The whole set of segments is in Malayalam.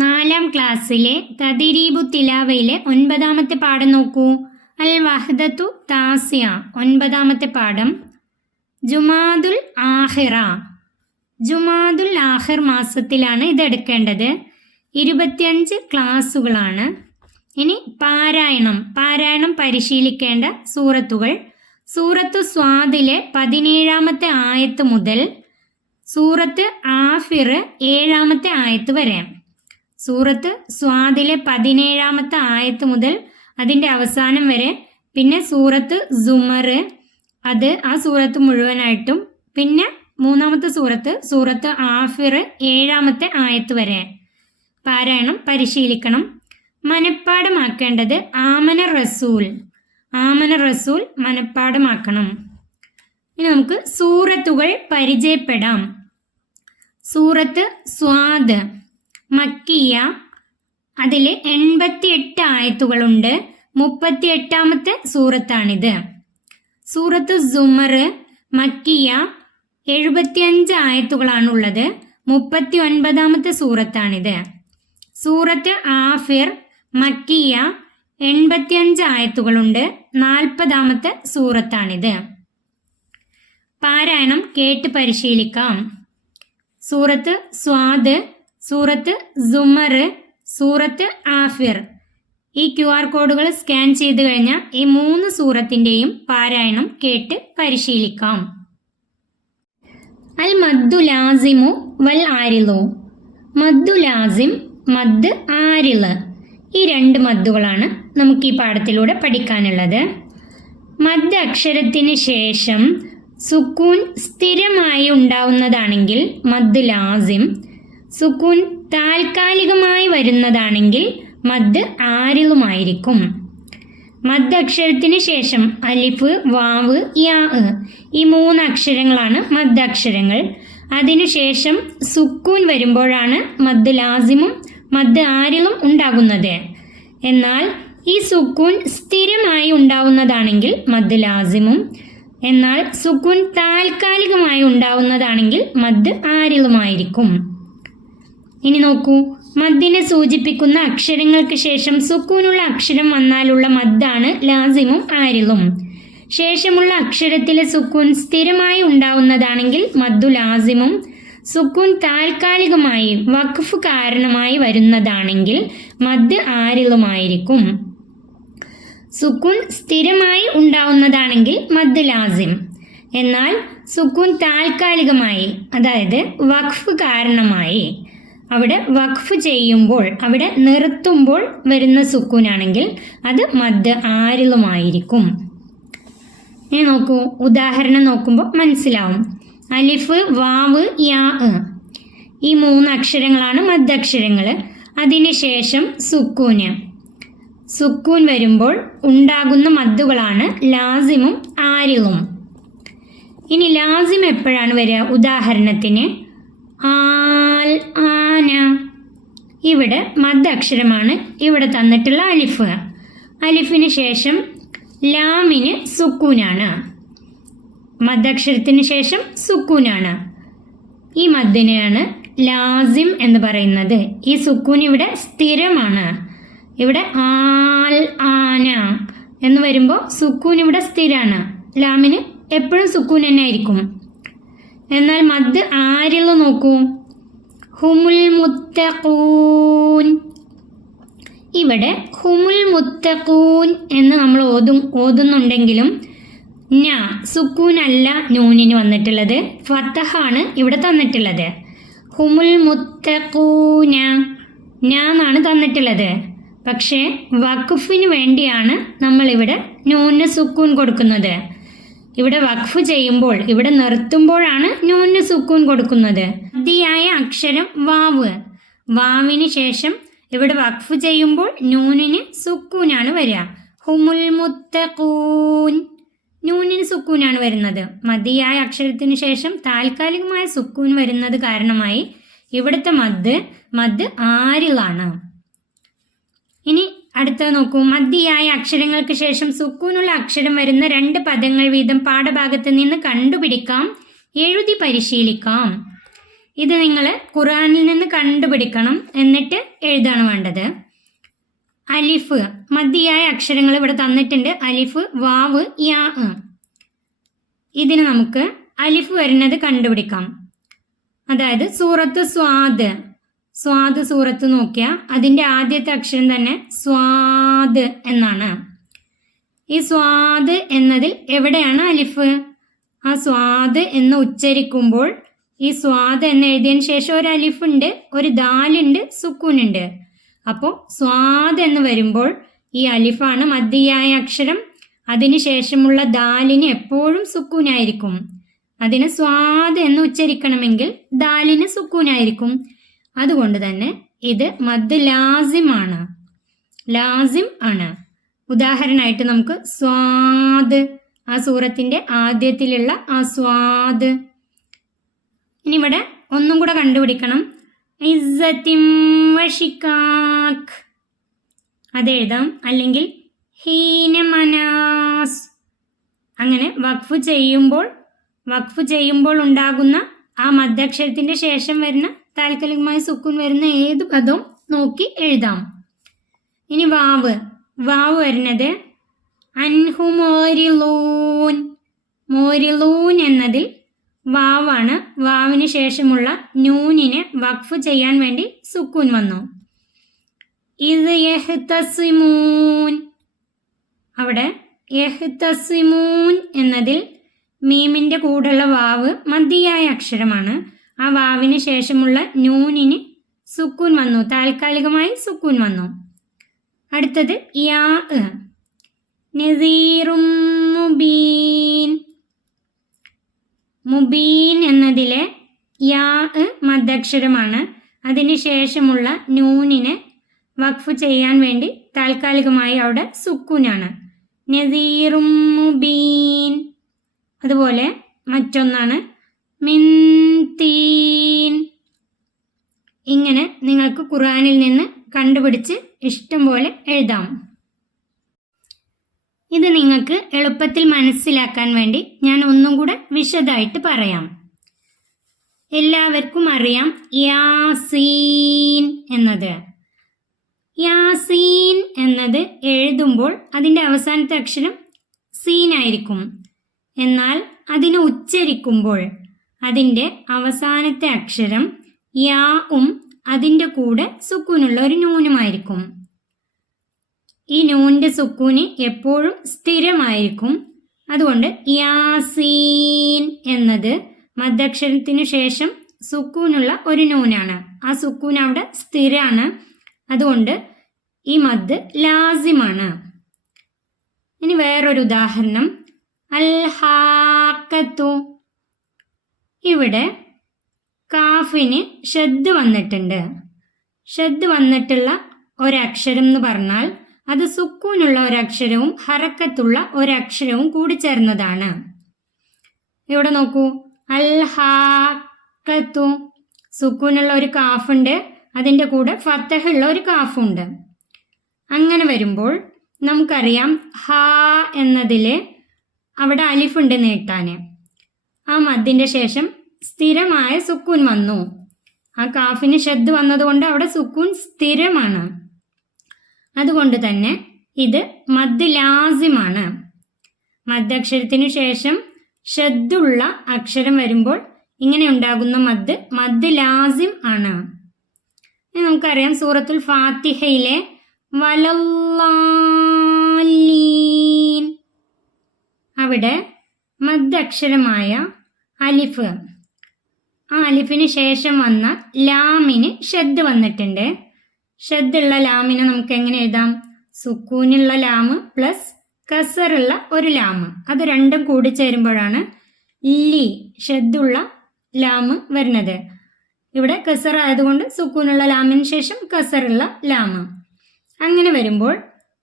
4ാം ക്ലാസ്സിലെ തദ്രീബു തിലാവയിലെ 9ാമത്തെ പാഠം നോക്കൂ. അൽ വഹ്ദത്തു താസിയ 9ാമത്തെ പാഠം. ജുമാദുൽ ആഖിറ. ജുമാദുൽ ആഖിർ മാസത്തിലാണ് ഇതെടുക്കേണ്ടത്. 25 ക്ലാസ്സുകളാണ്. ഇനി പാരായണം പരിശീലിക്കേണ്ട സൂറത്തുകൾ. സൂറത്തു സ്വാദിലെ 17ാമത്തെ ആയത്ത് മുതൽ സൂറത്ത് ആഫിർ 7ാമത്തെ ആയത്ത് വരെ. സൂറത്ത് സ്വാദിലെ 17ാമത്തെ ആയത്ത് മുതൽ അതിൻ്റെ അവസാനം വരെ, പിന്നെ സൂറത്ത് സുമർ അത് ആ സൂറത്ത് മുഴുവനായിട്ടും, പിന്നെ 3ാമത്തെ സൂറത്ത് ആഫിർ 7ാമത്തെ ആയത്ത് വരെ പാരായണം പരിശീലിക്കണം. മനഃപ്പാടമാക്കേണ്ടത് ആമന റസൂൽ മനഃപ്പാടമാക്കണം. ഇനി നമുക്ക് സൂറത്തുകൾ പരിചയപ്പെടാം. സൂറത്ത് സ്വാദ് മക്കിയ, അതിൽ 88 ആയത്തുകളുണ്ട്. 38ാമത്തെ സൂറത്താണിത്. സൂറത്ത് സുമർ മക്കിയ 75 ആയത്തുകളാണുള്ളത്. 39ാമത്തെ സൂറത്താണിത്. സൂറത്ത് ആഫിർ മക്കിയ 85 ആയത്തുകളുണ്ട്. 40ാമത്തെ സൂറത്താണിത്. പാരായണം കേട്ട് പരിശീലിക്കാം. സൂറത്ത് സ്വാദ്, സൂറത്ത് സുമർ, സൂറത്ത് ആഫിർ. ഈ QR കോഡുകൾ സ്കാൻ ചെയ്ത് കഴിഞ്ഞാൽ ഈ 3 സൂറത്തിൻ്റെയും പാരായണം കേട്ട് പരിശീലിക്കാം. അൽ മദ്ദു ലാസിമു വൽ ആരിലു. മദ്ദു ലാസിം, മദ് ആരില്, ഈ 2 മദ്ദുകളാണ് നമുക്ക് ഈ പാഠത്തിലൂടെ പഠിക്കാനുള്ളത്. മദ് അക്ഷരത്തിന് ശേഷം സുക്കൂൻ സ്ഥിരമായി ഉണ്ടാവുന്നതാണെങ്കിൽ മദ് ലാസിം, സുക്കൂൻ താൽക്കാലികമായി വരുന്നതാണെങ്കിൽ മദ് ആരിലുമായിരിക്കും. മദ് അക്ഷരത്തിന് ശേഷം അലിഫ്, വാവ്, യാ, ഈ 3 അക്ഷരങ്ങളാണ് മദ് അക്ഷരങ്ങൾ. അതിനുശേഷം സുക്കൂൻ വരുമ്പോഴാണ് മദ് ലാസിമും മദ് ആരിലും ഉണ്ടാകുന്നത്. എന്നാൽ ഈ സുക്കൂൻ സ്ഥിരമായി ഉണ്ടാവുന്നതാണെങ്കിൽ മദ് ലാസിമും, എന്നാൽ സുക്കൂൻ താൽക്കാലികമായി ഉണ്ടാവുന്നതാണെങ്കിൽ മദ് ആരിലുമായിരിക്കും. ഇനി നോക്കൂ, മദ്ദിനെ സൂചിപ്പിക്കുന്ന അക്ഷരങ്ങൾക്ക് ശേഷം സുക്കൂനുള്ള അക്ഷരം വന്നാലുള്ള മദ്ദാണ് ലാസിമും ആരിലും. ശേഷമുള്ള അക്ഷരത്തിലെ സുക്കൂൻ സ്ഥിരമായി ഉണ്ടാവുന്നതാണെങ്കിൽ മദ്ദു ലാസിമും, സുക്കൂൻ താൽക്കാലികമായി വഖഫ് കാരണമായി വരുന്നതാണെങ്കിൽ മദ് ആരിലുമായിരിക്കും. സുക്കൂൻ സ്ഥിരമായി ഉണ്ടാവുന്നതാണെങ്കിൽ മദ് ലാസിം, എന്നാൽ സുക്കൂൻ താൽക്കാലികമായി, അതായത് വഖഫ് കാരണമായി, അവിടെ വഖഫ് ചെയ്യുമ്പോൾ, അവിടെ നിർത്തുമ്പോൾ വരുന്ന സുക്കൂനാണെങ്കിൽ അത് മദ് ആരിലുമായിരിക്കും. ഇനി നോക്കൂ, ഉദാഹരണം നോക്കുമ്പോൾ മനസ്സിലാവും. അലിഫ്, വാവ്, യാ, ഈ 3 അക്ഷരങ്ങളാണ് മദ് അക്ഷരങ്ങൾ. അതിനുശേഷം സുക്കൂൻ വരുമ്പോൾ ഉണ്ടാകുന്ന മദ്ദുകളാണ് ലാസിമും ആരിലും. ഇനി ലാസിം എപ്പോഴാണ് വരിക? ഉദാഹരണത്തിന് ആൽ, ആന, ഇവിടെ മദ് അക്ഷരമാണ് ഇവിടെ തന്നിട്ടുള്ള അലിഫ്. അലിഫിന് ശേഷം ലാമിന് സുക്കൂനാണ്, മദ്ദക്ഷരത്തിന് ശേഷം സുക്കൂനാണ്. ഈ മദ്ദിനെയാണ് ലാസിം എന്ന് പറയുന്നത്. ഈ സുക്കൂൻ ഇവിടെ സ്ഥിരമാണ്. ഇവിടെ ആൽ, ആന എന്ന് വരുമ്പോൾ സുക്കൂൻ ഇവിടെ സ്ഥിരമാണ്. ലാമിന് എപ്പോഴും സുക്കൂൻ തന്നെ ആയിരിക്കും. എന്നാൽ മദ് ആരില് നോക്കൂ, ഹുമുൽ മുത്തഖൂൻ. ഇവിടെ ഹുമുൽ മുത്തഖൂൻ എന്ന് നമ്മൾ ഓതുന്നുണ്ടെങ്കിലും സുക്കൂൻ അല്ല നൂനിന് വന്നിട്ടുള്ളത്, ഫതഹാണ് ഇവിടെ തന്നിട്ടുള്ളത്. ഹുമുൽ മുത്തഖൂന എന്നാണ് തന്നിട്ടുള്ളത്. പക്ഷേ വഖഫിന് വേണ്ടിയാണ് നമ്മളിവിടെ നൂന് സുക്കൂൻ കൊടുക്കുന്നത്. ഇവിടെ വഖഫ് ചെയ്യുമ്പോൾ, ഇവിടെ നിർത്തുമ്പോഴാണ് നൂന് സുക്കൂൻ കൊടുക്കുന്നത്. മദ്ദിയായ അക്ഷരം വാവിന് ശേഷം ഇവിടെ വഖഫ് ചെയ്യുമ്പോൾ നൂനിന് സുക്കൂനാണ് വരിക. ഹുമുൽ മുത്തഖൂൻ, നൂനിന് സുക്കൂനാണ് വരുന്നത്. മദ്ദിയായ അക്ഷരത്തിന് ശേഷം താൽക്കാലികമായ സുക്കൂൻ വരുന്നത് കാരണമായി ഇവിടുത്തെ മദ് ആരിലാണ്. ഇനി അടുത്തത് നോക്കൂ, മദ്ദിയായ അക്ഷരങ്ങൾക്ക് ശേഷം സുക്കൂനുള്ള അക്ഷരം വരുന്ന 2 പദങ്ങൾ വീതം പാഠഭാഗത്ത് നിന്ന് കണ്ടുപിടിക്കാം, എഴുതി പരിശീലിക്കാം. ഇത് നിങ്ങൾ ഖുർആനിൽ നിന്ന് കണ്ടുപിടിക്കണം, എന്നിട്ട് എഴുതാണ് വേണ്ടത്. അലിഫ് മദ്ദിയായ അക്ഷരങ്ങൾ ഇവിടെ തന്നിട്ടുണ്ട്. അലിഫ്, വാവ്, യാ. ഇതിന് നമുക്ക് അലിഫ് വരുന്നത് കണ്ടുപിടിക്കാം. അതായത് സൂറത്ത് സ്വാദ്, സ്വാദ് സൂറത്ത് നോക്കിയാൽ അതിൻ്റെ ആദ്യത്തെ അക്ഷരം തന്നെ സ്വാദ് എന്നാണ്. ഈ സ്വാദ് എന്നതിൽ എവിടെയാണ് അലിഫ്? ആ സ്വാദ് എന്ന് ഉച്ചരിക്കുമ്പോൾ ഈ സ്വാദ് എന്ന് എഴുതിയതിന് ശേഷം ഒരു അലിഫുണ്ട്, ഒരു ദാലുണ്ട്, സുക്കൂനുണ്ട്. അപ്പോൾ സ്വാദ് എന്ന് വരുമ്പോൾ ഈ അലിഫാണ് മദ്ദിയായ അക്ഷരം. അതിനുശേഷമുള്ള ദാലിന് എപ്പോഴും സുക്കൂനായിരിക്കും. അതിന് സ്വാദ് എന്ന് ഉച്ചരിക്കണമെങ്കിൽ ദാലിന് സുക്കൂനായിരിക്കും. അതുകൊണ്ട് തന്നെ ഇത് മദ് ലാസിമാണ്, ലാസിം ആണ്. ഉദാഹരണമായിട്ട് നമുക്ക് സ്വാദ്, ആ സൂറത്തിന്റെ ആദ്യത്തിലുള്ള ആ സ്വാദ്. ഇനി ഇവിടെ ഒന്നും കൂടെ കണ്ടുപിടിക്കണം. ഇസ്സത്തിൻ വഷിക്കാക്ക് അതെഴുതാം, അല്ലെങ്കിൽ ഹീന മനാസ്. അങ്ങനെ വഖഫ് ചെയ്യുമ്പോൾ ഉണ്ടാകുന്ന ആ മദ്ദക്ഷരത്തിന്റെ ശേഷം വരുന്ന താൽക്കാലികമായ സുക്കൂൻ വരുന്ന ഏത് പദവും നോക്കി എഴുതാം. ഇനി വാവ് വരുന്നത് അൻഹു മോരിലൂൻ. മോരിലൂൻ എന്നതിൽ വാവാണ്. വാവിന് ശേഷമുള്ള നൂനിനെ വഖഫ് ചെയ്യാൻ വേണ്ടി സുക്കൂൻ വന്നു. ഇത് യഹ്തസിമൂൻ. അവിടെ യഹ്തസിമൂൻ എന്നതിൽ മീമിന്റെ കൂടെയുള്ള വാവ് മദ്ദിയായ അക്ഷരമാണ്. ആ വാവിന് ശേഷമുള്ള നൂനിന് സുക്കൂൻ വന്നു, താൽക്കാലികമായി സുക്കൂൻ വന്നു. അടുത്തത് യാ. നസീറും മുബീൻ. മുബീൻ എന്നതിലെ യാ മദ്ദക്ഷരമാണ്. അതിന് ശേഷമുള്ള നൂനിനെ വഖഫ് ചെയ്യാൻ വേണ്ടി താൽക്കാലികമായി അവിടെ സുക്കൂനാണ്. നസീറും മുബീൻ. അതുപോലെ മറ്റൊന്നാണ് മിൻ തീൻ. ഇങ്ങനെ നിങ്ങൾക്ക് ഖുർആനിൽ നിന്ന് കണ്ടുപിടിച്ച് ഇഷ്ടം പോലെ എഴുതാം. ഇത് നിങ്ങൾക്ക് എളുപ്പത്തിൽ മനസ്സിലാക്കാൻ വേണ്ടി ഞാൻ ഒന്നും കൂടെ വിശദമായിട്ട് പറയാം. എല്ലാവർക്കും അറിയാം യാസീൻ എന്നത്. യാസീൻ എന്നത് എഴുതുമ്പോൾ അതിൻ്റെ അവസാനത്തെ അക്ഷരം സീനായിരിക്കും. എന്നാൽ അതിനെ ഉച്ചരിക്കുമ്പോൾ അതിൻ്റെ അവസാനത്തെ അക്ഷരം യാവും അതിൻ്റെ കൂടെ സുക്കൂനുള്ള ഒരു നൂനുമായിരിക്കും. ഈ നൂനിന്റെ സുക്കൂന് എപ്പോഴും സ്ഥിരമായിരിക്കും. അതുകൊണ്ട് യാസീൻ എന്നത് മദ്ദക്ഷരത്തിനു ശേഷം സുക്കൂനുള്ള ഒരു നൂനാണ്. ആ സുക്കൂൻ അവിടെ സ്ഥിരമാണ്. അതുകൊണ്ട് ഈ മദ് ലാസിമാണ്. ഇനി വേറൊരു ഉദാഹരണം, അൽ ഹാഖത്തു. ഇവിടെ കാഫിന് ഷദ് വന്നിട്ടുണ്ട്. ഷദ് വന്നിട്ടുള്ള ഒരക്ഷരം എന്ന് പറഞ്ഞാൽ അത് സുക്കൂനുള്ള ഒരക്ഷരവും ഹറക്കത്തുള്ള ഒരക്ഷരവും കൂടി ചേർന്നതാണ്. ഇവിടെ നോക്കൂ, അൽ ഹാഖത്തു സുക്കൂനുള്ള ഒരു കാഫുണ്ട്, അതിൻ്റെ കൂടെ ഫത്തഹുള്ള ഒരു കാഫുണ്ട്. അങ്ങനെ വരുമ്പോൾ നമുക്കറിയാം ഹാ എന്നതിൽ അവിടെ അലിഫുണ്ട് നീട്ടാൻ. ആ മദ്ദിന്റെ ശേഷം സ്ഥിരമായ സുക്കൂൻ വന്നു. ആ കാഫിന് ഷദ് വന്നതുകൊണ്ട് അവിടെ സുക്കൂൻ സ്ഥിരമാണ്. അതുകൊണ്ട് തന്നെ ഇത് മദ് ലാസിമാണ്. മദ്ദക്ഷരത്തിനു ശേഷം ഷദ്ദുള്ള അക്ഷരം വരുമ്പോൾ ഇങ്ങനെ ഉണ്ടാകുന്ന മദ് ലാസിം ആണ്. നമുക്കറിയാം സൂറത്തുൽ ഫാത്തിഹയിലെ വലല്ലാലീൻ, അവിടെ മദ്ദക്ഷരമായ അലിഫ്, ആ അലിഫിന് ശേഷം വന്ന ലാമിന് ഷദ് വന്നിട്ടുണ്ട്. ഷദ്ദുള്ള ലാമിനെ നമുക്ക് എങ്ങനെ എഴുതാം? സുക്കൂനുള്ള ലാമ് പ്ലസ് കസറുള്ള ഒരു ലാമ്, അത് രണ്ടും കൂടി ചേരുമ്പോഴാണ് ലി ഷദ്ദുള്ള ലാമ് വരുന്നത്. ഇവിടെ കസർ ആയതുകൊണ്ട് സുക്കൂനുള്ള ലാമിന് ശേഷം കസറുള്ള ലാമ്. അങ്ങനെ വരുമ്പോൾ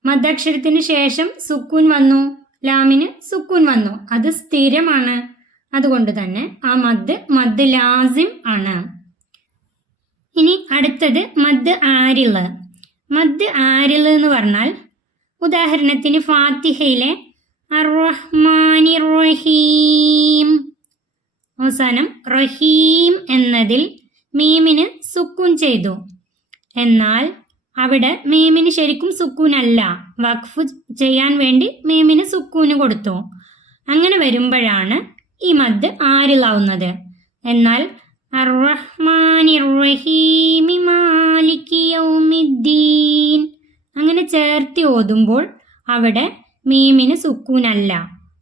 മദ്ദക്ഷരത്തിന് ശേഷം സുക്കൂൻ വന്നു, ലാമിന് സുക്കൂൻ വന്നു, അത് സ്ഥിരമാണ്. അതുകൊണ്ട് തന്നെ ആ മദ് ലാസിം ആണ്. ഇനി അടുത്തത് മദ് ആരിള്. മദ് ആരിള് എന്ന് പറഞ്ഞാൽ ഉദാഹരണത്തിന് ഫാത്തിഹയിലെ അർ-റഹ്മാനിർ റഹീം, അവസാനം റഹീം എന്നതിൽ മീമിന് സുക്കൂൻ ചെയ്തു. എന്നാൽ അവിടെ മീമിന് ശരിക്കും സുക്കൂനല്ല, വഖഫ് ചെയ്യാൻ വേണ്ടി മീമിന് സുക്കൂന് കൊടുത്തു. അങ്ങനെ വരുമ്പോഴാണ് ഈ മദ് ആരിലാവുന്നത്. എന്നാൽ അർറഹ്മാനിർ റഹീമി മാലികി യൗമിദ്ദീൻ അങ്ങനെ ചേർത്തി ഓതുമ്പോൾ അവിടെ മീമിന് സുക്കൂനല്ല,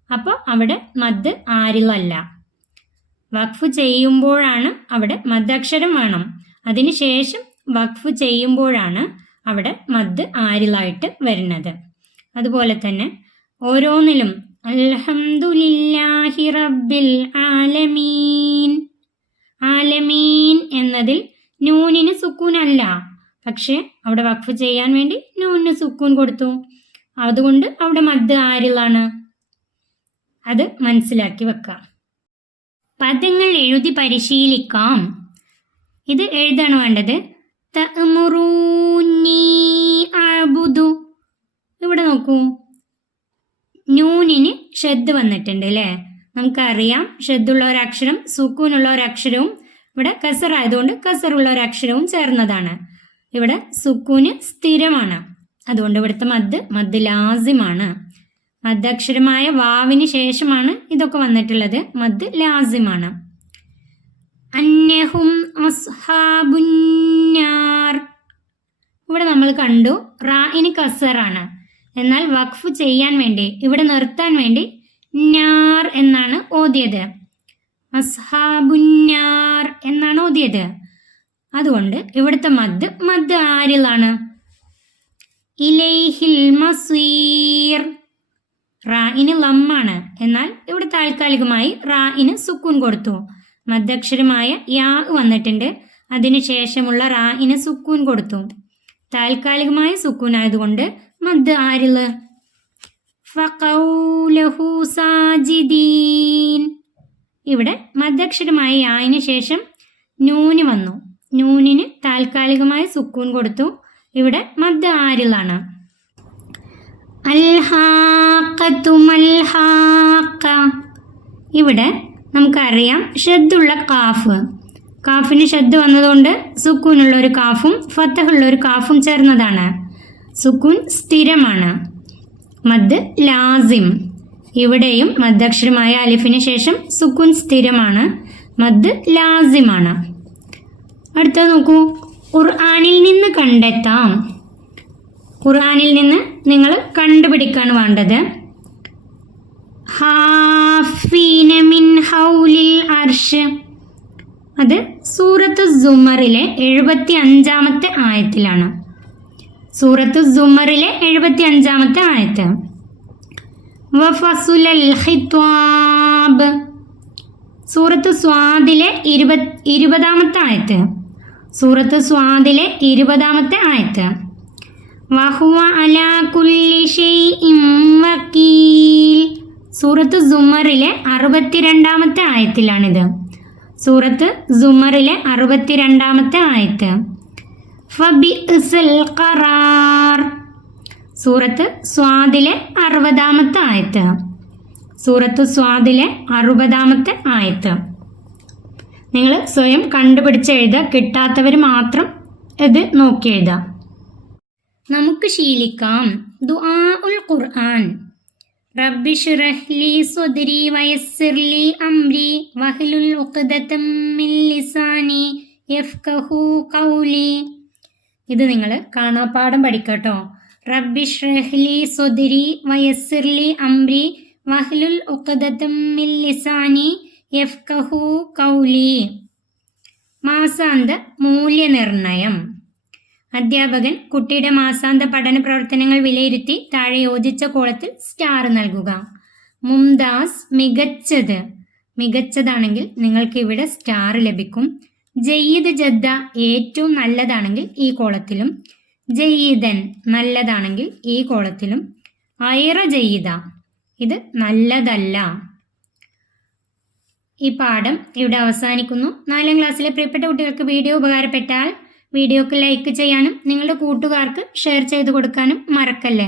അപ്പോൾ അവിടെ മദ് ആരിലല്ല. വഖഫ് ചെയ്യുമ്പോഴാണ് അവിടെ മദ്ദക്ഷരം വേണം. അതിനുശേഷം വഖഫ് ചെയ്യുമ്പോഴാണ് അവിടെ മദ് ആരിലായിട്ട് വരുന്നത്. അതുപോലെ തന്നെ ഓരോന്നിലും അൽഹംദുലില്ലാഹി റബ്ബിൽ ആലമീൻ, ആലമീൻ എന്നതിൽ നൂനിന് സുക്കൂനല്ല, പക്ഷേ അവിടെ വഖഫ് ചെയ്യാൻ വേണ്ടി നൂനിന് സുക്കൂൻ കൊടുത്തു. അതുകൊണ്ട് അവിടെ മദ് ആരിലാണ്. അത് മനസ്സിലാക്കി വെക്കാം. പദങ്ങൾ എഴുതി പരിശീലിക്കാം. ഇത് എഴുതാണ് വേണ്ടത്. തഅ്മുറൂനി അഅ്ബുദു. ഇവിടെ നോക്കൂ, നൂനിന് ഷദ് വന്നിട്ടുണ്ട് അല്ലേ? നമുക്കറിയാം ഷദ്ദുള്ള ഒരക്ഷരം സുക്കൂനുള്ള ഒരക്ഷരവും ഇവിടെ കസർ ആയതുകൊണ്ട് കസറുള്ള ഒരക്ഷരവും ചേർന്നതാണ്. ഇവിടെ സുക്കൂന് സ്ഥിരമാണ്, അതുകൊണ്ട് ഇവിടുത്തെ മദ് ലാസിമാണ്. മദ്ദക്ഷരമായ വാവിന് ശേഷമാണ് ഇതൊക്കെ വന്നിട്ടുള്ളത്. മദ് ലാസിമാണ്. അന്നഹും അസ്ഹാബുന്നാർ. ഇവിടെ നമ്മൾ കണ്ടു റാഇന് കസറാണ്. എന്നാൽ വഖഫ് ചെയ്യാൻ വേണ്ടി ഇവിടെ നിർത്താൻ വേണ്ടി നാർ എന്നാണ് ഓതിയത്. അസ്ഹാബുന്നാർ എന്നാണ് ഓതിയത്. അതുകൊണ്ട് ഇവിടുത്തെ മദ് ആരിലാണ്? ഇലൈഹിൽ മസീർ. റാഇന് ലമ്മാണ്. എന്നാൽ ഇവിടെ താൽക്കാലികമായി റാഇന് സുക്കൂൻ കൊടുത്തു. മദ്ദക്ഷരമായ യാ വന്നിട്ടുണ്ട്, അതിനുശേഷമുള്ള റാഇന് സുക്കൂൻ കൊടുത്തു. താൽക്കാലികമായ സുക്കൂൻ ആയതുകൊണ്ട് മദ് ആരില്? ഫഖൗലഹു സാജിദീൻ. ഇവിടെ മദ്ദക്ഷരമായ യാന് ശേഷം നൂന് വന്നു. നൂനിന് താൽക്കാലികമായ സുക്കൂൻ കൊടുത്തു. ഇവിടെ മദ് ആരിലാണ്? അൽഹാഖത്തു മൽഹാഖ. ഇവിടെ നമുക്കറിയാം ഷദ്ദുള്ള കാഫിന് ഷദ് വന്നതുകൊണ്ട് സുക്കൂനുള്ള ഒരു കാഫും ഫത്തഹുള്ള ഒരു കാഫും ചേർന്നതാണ്. സുക്കൂൻ സ്ഥിരമാണ്. മദ് ലാസിം. ഇവിടെയും മദ്ദക്ഷരമായ അലിഫിന് ശേഷം സുക്കൂൻ സ്ഥിരമാണ്, മദ് ലാസിമാണ്. അടുത്തത് നോക്കൂ, ഖുർആനിൽ നിന്ന് കണ്ടെത്താം. ഖുർആനിൽ നിന്ന് നിങ്ങൾ കണ്ടുപിടിക്കാണ് വേണ്ടത്. ഹാഫീന മിൻ ഹൗലിൽ അർഷ്. അത് സൂറത്ത് സുമറിലെ 75-ാമത്തെ ആയത്തിലാണ്. സൂറത്ത് സുമറിലെ 75-ാമത്തെ ആയത്ത്. വഫസുലൽ ഖിത്വാബ്. സൂറത്ത് സ്വാദിലെ 20-ാമത്തെ ആയത്ത്. സൂറത്ത് സ്വാദിലെ 20-ാമത്തെ ആയത്ത്. വഹുവ അലാ കുല്ലി ഷൈഇൻ വകീൽ. സൂറത്ത് സുമറിലെ 62-ാമത്തെ ആയത്തിലാണിത്. സൂറത്ത് സുമറിലെ 62-ാമത്തെ ആയത്ത്. ഫബിഇസൽ ഖറാർ. സൂറത്ത് സ്വാദിലെ 60-ാമത്തെ ആയത്ത്. സൂറത്ത് സ്വാദിലെ 60-ാമത്തെ ആയത്ത്. നിങ്ങൾ സ്വയം കണ്ടുപിടിച്ച് എഴുതുക. കിട്ടാത്തവർ മാത്രം ഇത് നോക്കി എഴുതുക. നമുക്ക് ശീലിക്കാം ദുആഉൽ ഖുർആൻ. റബ്ബി ശ്റഹ് ലി സ്വദ്രി വയസ്സിർ ലി അംരി വഹ്ലുൽ ഉഖ്ദതം മിൻ ലിസാനി യഫ്ഖഹു ഖൗലി. ഇത് നിങ്ങൾ കാണാപ്പാഠം പഠിക്കട്ടോ. റബ്ബി ശ്റഹ് ലി സ്വദ്രി വയസ്സിർ ലി അംരി വഹ്ലുൽ ഉഖ്ദതം മിൻ ലിസാനി യഫ്ഖഹു ഖൗലി. മാസാന്ത മൂല്യനിർണയം. അധ്യാപകൻ കുട്ടിയുടെ മാസാന്ത പഠന പ്രവർത്തനങ്ങൾ വിലയിരുത്തി താഴെ യോജിച്ച കോളത്തിൽ സ്റ്റാർ നൽകുക. മുംതാസ് മികച്ചത്. മികച്ചതാണെങ്കിൽ നിങ്ങൾക്ക് ഇവിടെ സ്റ്റാർ ലഭിക്കും. ജയ്യിദ് ജദ്ദ ഏറ്റവും നല്ലതാണെങ്കിൽ ഈ കോളത്തിലും, ജയ്യിദൻ നല്ലതാണെങ്കിൽ ഈ കോളത്തിലും, ഐറ ജയ്യിദ ഇത് നല്ലതല്ല. ഈ പാഠം ഇവിടെ അവസാനിക്കുന്നു. 4ാം ക്ലാസ്സിലെ പ്രിയപ്പെട്ട കുട്ടികൾക്ക് വീഡിയോ ഉപകാരപ്പെട്ടാൽ വീഡിയോക്ക് ലൈക്ക് ചെയ്യാനും നിങ്ങളുടെ കൂട്ടുകാർക്ക് ഷെയർ ചെയ്ത് കൊടുക്കാനും മറക്കല്ലേ.